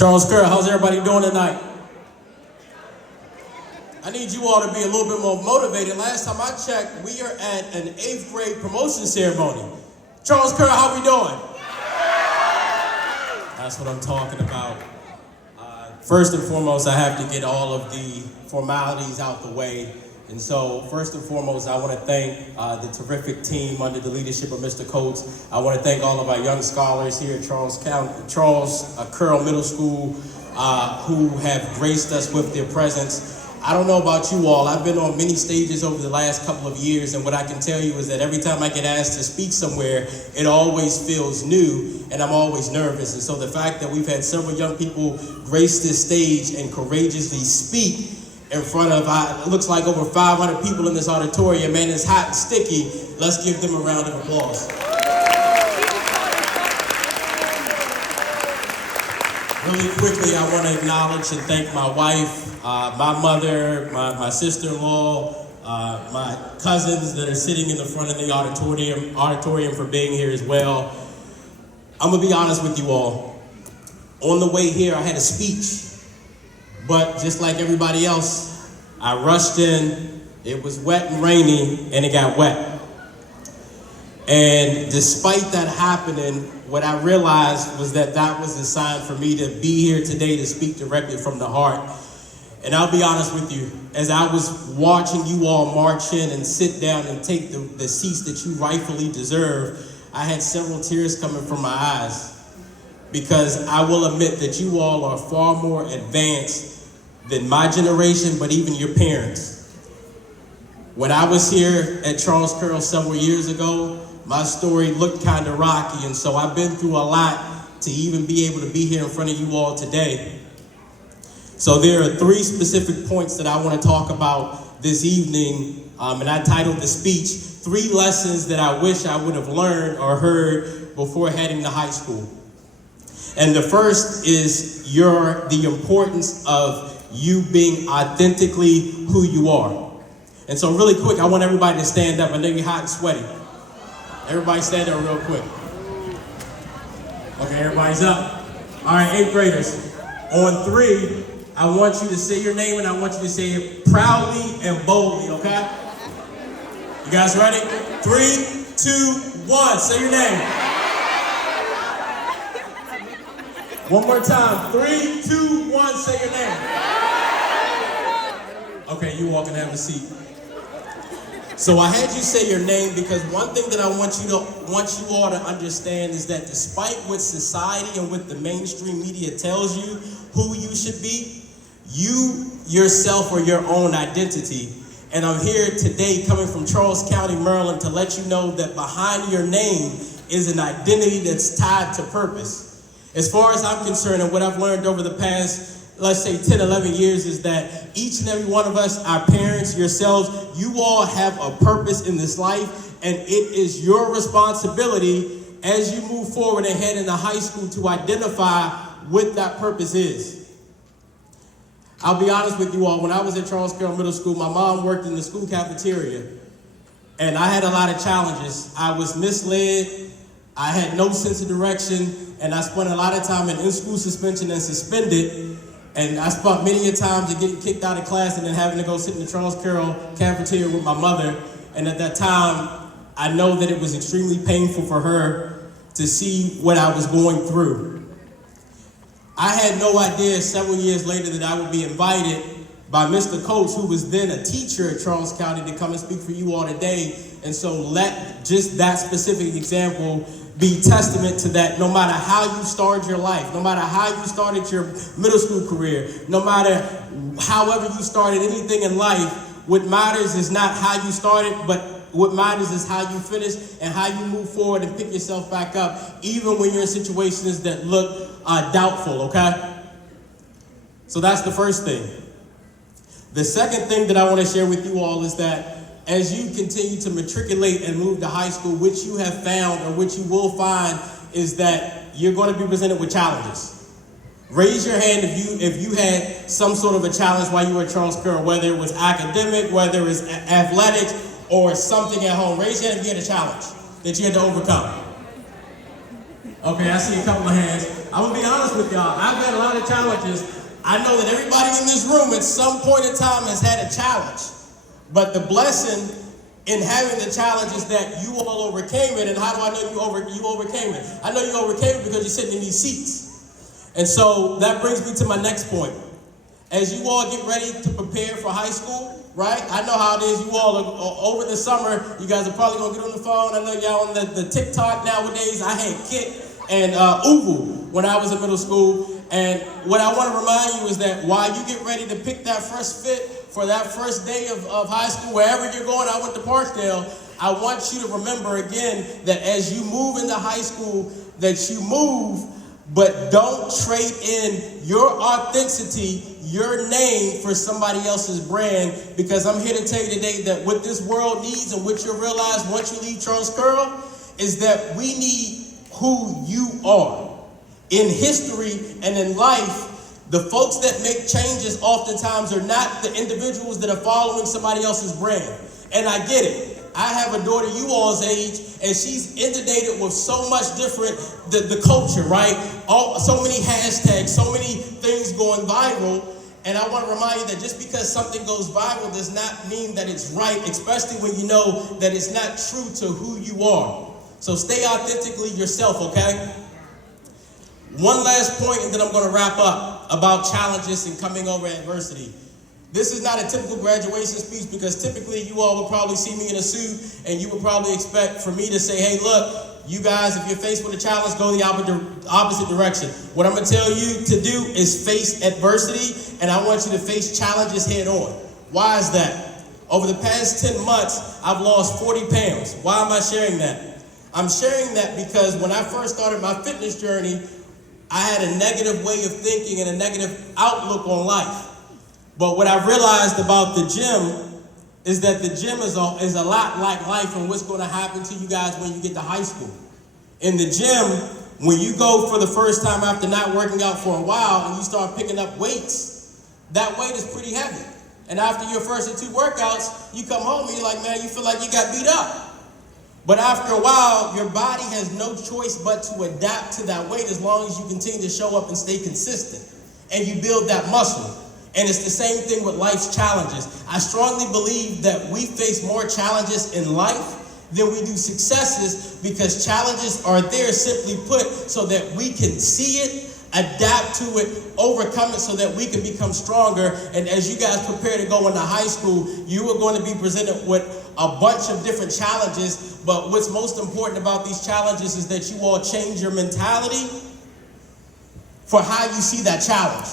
Charles Carroll, how's everybody doing tonight? I need you all to be a little bit more motivated. Last time I checked, we are at an 8th grade promotion ceremony. Charles Carroll, how we doing? That's what I'm talking about. First and foremost, I have to get all of the formalities out the way. And so, first and foremost, I want to thank the terrific team under the leadership of Mr. Coates. I want to thank all of our young scholars here at Carroll Middle School who have graced us with their presence. I don't know about you all, I've been on many stages over the last couple of years, and what I can tell you is that every time I get asked to speak somewhere, it always feels new, and I'm always nervous. And so the fact that we've had several young people grace this stage and courageously speak in front of, it looks like over 500 people in this auditorium, man, it's hot and sticky. Let's give them a round of applause. Really quickly, I want to acknowledge and thank my wife, my mother, my sister-in-law, my cousins that are sitting in the front of the auditorium for being here as well. I'm going to be honest with you all. On the way here, I had a speech. But just like everybody else, I rushed in, it was wet and rainy, and it got wet. And despite that happening, what I realized was that that was a sign for me to be here today to speak directly from the heart. And I'll be honest with you, as I was watching you all march in and sit down and take the seats that you rightfully deserve, I had several tears coming from my eyes. Because I will admit that you all are far more advanced than my generation, but even your parents. When I was here at Charles Carroll several years ago, my story looked kind of rocky, and so I've been through a lot to even be able to be here in front of you all today. So there are 3 specific points that I want to talk about this evening, and I titled the speech, 3 lessons that I wish I would have learned or heard before heading to high school. And the first is the importance of you being authentically who you are. And so really quick, I want everybody to stand up. I know you're hot and sweaty. Everybody stand up real quick. Okay, everybody's up. All right, 8th graders. On 3, I want you to say your name, and I want you to say it proudly and boldly, okay? You guys ready? 3, 2, 1, say your name. One more time. 3, 2, 1, say your name. Okay, you all can have a seat. So I had you say your name because one thing that I want you all to understand is that despite what society and what the mainstream media tells you who you should be, you yourself are your own identity. And I'm here today coming from Charles County, Maryland, to let you know that behind your name is an identity that's tied to purpose. As far as I'm concerned, and what I've learned over the past, let's say 10, 11 years, is that each and every one of us, our parents, yourselves, you all have a purpose in this life, and it is your responsibility as you move forward and head into high school to identify what that purpose is. I'll be honest with you all, when I was at Carroll Middle School, my mom worked in the school cafeteria, and I had a lot of challenges. I was misled, I had no sense of direction, and I spent a lot of time in school suspension and suspended. And I spent many a times getting kicked out of class and then having to go sit in the Charles Carroll cafeteria with my mother. And at that time, I know that it was extremely painful for her to see what I was going through. I had no idea several years later that I would be invited by Mr. Coates, who was then a teacher at Charles County, to come and speak for you all today. And so let just that specific example be testament to that. No matter how you started your life, no matter how you started your middle school career, no matter however you started anything in life, what matters is not how you started, but what matters is how you finish and how you move forward and pick yourself back up, even when you're in situations that look doubtful, okay? So that's the first thing. The second thing that I want to share with you all is that as you continue to matriculate and move to high school, what you have found or what you will find is that you're going to be presented with challenges. Raise your hand if you had some sort of a challenge while you were at Charles Carroll, whether it was academic, whether it was athletics, or something at home. Raise your hand if you had a challenge that you had to overcome. Okay, I see a couple of hands. I'm gonna be honest with y'all. I've had a lot of challenges. I know that everybody in this room at some point in time has had a challenge. But the blessing in having the challenge is that you all overcame it. And how do I know you overcame it? I know you overcame it because you're sitting in these seats. And so that brings me to my next point. As you all get ready to prepare for high school, right? I know how it is. You all are, over the summer, you guys are probably going to get on the phone. I know y'all on the TikTok nowadays. I had Kit and Ubu when I was in middle school. And what I want to remind you is that while you get ready to pick that fresh fit for that first day of high school, wherever you're going, I went to Parkdale, I want you to remember again that as you move into high school, that you move, but don't trade in your authenticity, your name for somebody else's brand, because I'm here to tell you today that what this world needs and what you'll realize once you leave Charles Carroll is that we need who you are. In history and in life, the folks that make changes oftentimes are not the individuals that are following somebody else's brand. And I get it. I have a daughter you all's age, and she's inundated with so much different, the culture, right? So many hashtags, so many things going viral. And I want to remind you that just because something goes viral does not mean that it's right, especially when you know that it's not true to who you are. So stay authentically yourself, okay? One last point, and then I'm going to wrap up about challenges and coming over adversity. This is not a typical graduation speech because typically you all would probably see me in a suit and you would probably expect for me to say, hey, look, you guys, if you're faced with a challenge, go the opposite direction. What I'm going to tell you to do is face adversity, and I want you to face challenges head on. Why is that? Over the past 10 months, I've lost 40 pounds. Why am I sharing that? I'm sharing that because when I first started my fitness journey, I had a negative way of thinking and a negative outlook on life. But what I've realized about the gym is that the gym is a lot like life and what's going to happen to you guys when you get to high school. In the gym, when you go for the first time after not working out for a while and you start picking up weights, that weight is pretty heavy. And after your first 2 workouts, you come home and you're like, man, you feel like you got beat up. But after a while, your body has no choice but to adapt to that weight as long as you continue to show up and stay consistent. And you build that muscle. And it's the same thing with life's challenges. I strongly believe that we face more challenges in life than we do successes because challenges are there simply put so that we can see it, adapt to it, overcome it so that we can become stronger. And as you guys prepare to go into high school, you are going to be presented with a bunch of different challenges. But what's most important about these challenges is that you all change your mentality for how you see that challenge.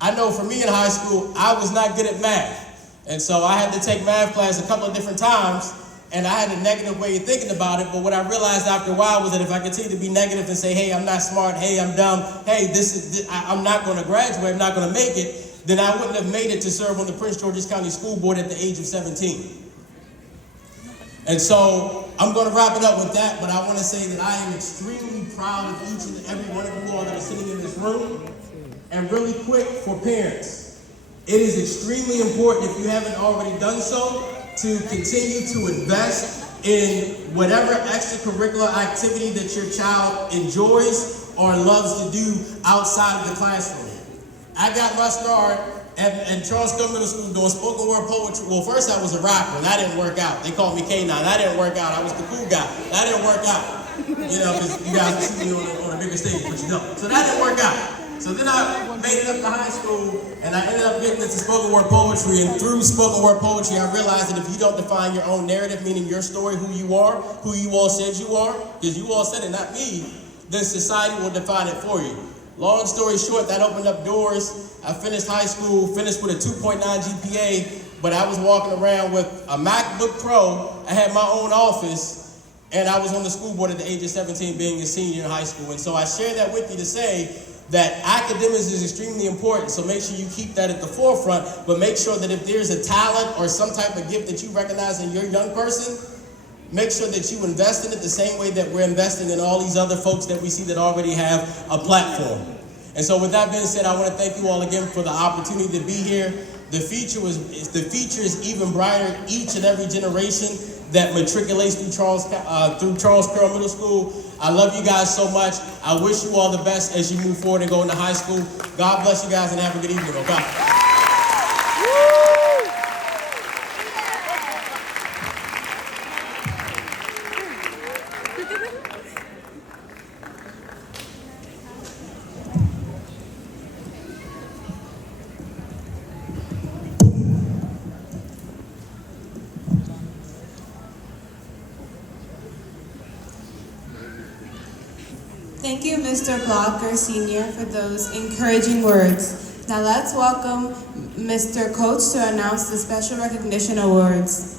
I know for me in high school, I was not good at math. And so I had to take math class a couple of different times, and I had a negative way of thinking about it. But what I realized after a while was that if I continue to be negative and say, hey, I'm not smart, hey, I'm dumb, hey, I'm not going to graduate, I'm not going to make it, then I wouldn't have made it to serve on the Prince George's County School Board at the age of 17. And so I'm going to wrap it up with that, but I want to say that I am extremely proud of each and every one of you all that are sitting in this room. And really quick for parents, it is extremely important, if you haven't already done so, to continue to invest in whatever extracurricular activity that your child enjoys or loves to do outside of the classroom. I got my start at Carroll Middle School doing spoken word poetry. Well, first I was a rapper, and that didn't work out. They called me K9. That didn't work out. I was the cool guy. That didn't work out. You know, because you guys see me on a bigger stage, but you don't. So that didn't work out. So then I made it up to high school, and I ended up getting into spoken word poetry, and through spoken word poetry, I realized that if you don't define your own narrative, meaning your story, who you are, who you all said you are, because you all said it, not me, then society will define it for you. Long story short, that opened up doors. I finished high school, finished with a 2.9 GPA, but I was walking around with a MacBook Pro. I had my own office, and I was on the school board at the age of 17, being a senior in high school. And so I share that with you to say that academics is extremely important, so make sure you keep that at the forefront, but make sure that if there's a talent or some type of gift that you recognize in your young person, make sure that you invest in it the same way that we're investing in all these other folks that we see that already have a platform. And so with that being said, I want to thank you all again for the opportunity to be here. The future is even brighter each and every generation. that matriculates through Charles Carroll Middle School. I love you guys so much. I wish you all the best as you move forward and go into high school. God bless you guys and have a good evening, okay? Thank you, Mr. Blocker, Sr., for those encouraging words. Now let's welcome Mr. Coach to announce the Special Recognition Awards.